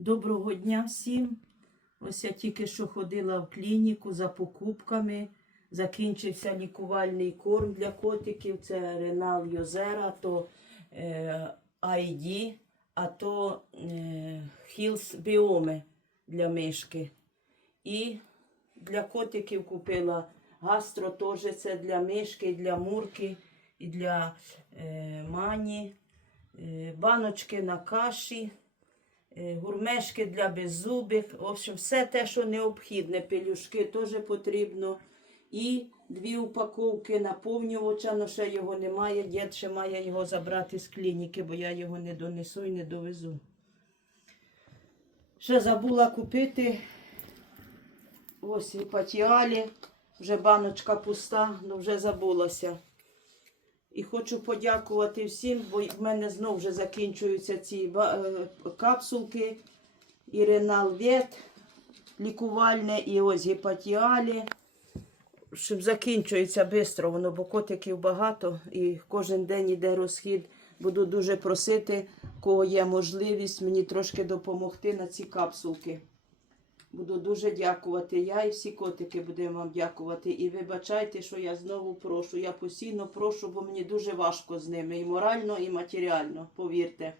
Доброго дня всім. Ось я тільки що ходила в клініку за покупками. Закінчився лікувальний корм для котиків. Це Ренал Йозера, то е, ID, а то е, Хілс Біоми для мишки. І для котиків купила гастро теж це для мишки, для мурки, і для е, мані, е, баночки на каші гурмешки для беззубих, в общем, все те, що необхідне, пелюшки теж потрібно. І дві упаковки наповнювача, але ще його немає. Дід ще має його забрати з клініки, бо я його не донесу і не довезу. Ще забула купити ось і патіалі. Вже баночка пуста, але вже забулася. І хочу подякувати всім, бо в мене знову вже закінчуються ці е, капсулки. І Ренал лікувальне, і ось гепатіалі. Щоб закінчується швидко, воно, бо котиків багато і кожен день іде розхід. Буду дуже просити, кого є можливість мені трошки допомогти на ці капсулки. Буду дуже дякувати. Я і всі котики будемо вам дякувати. І вибачайте, що я знову прошу. Я постійно прошу, бо мені дуже важко з ними і морально, і матеріально, повірте.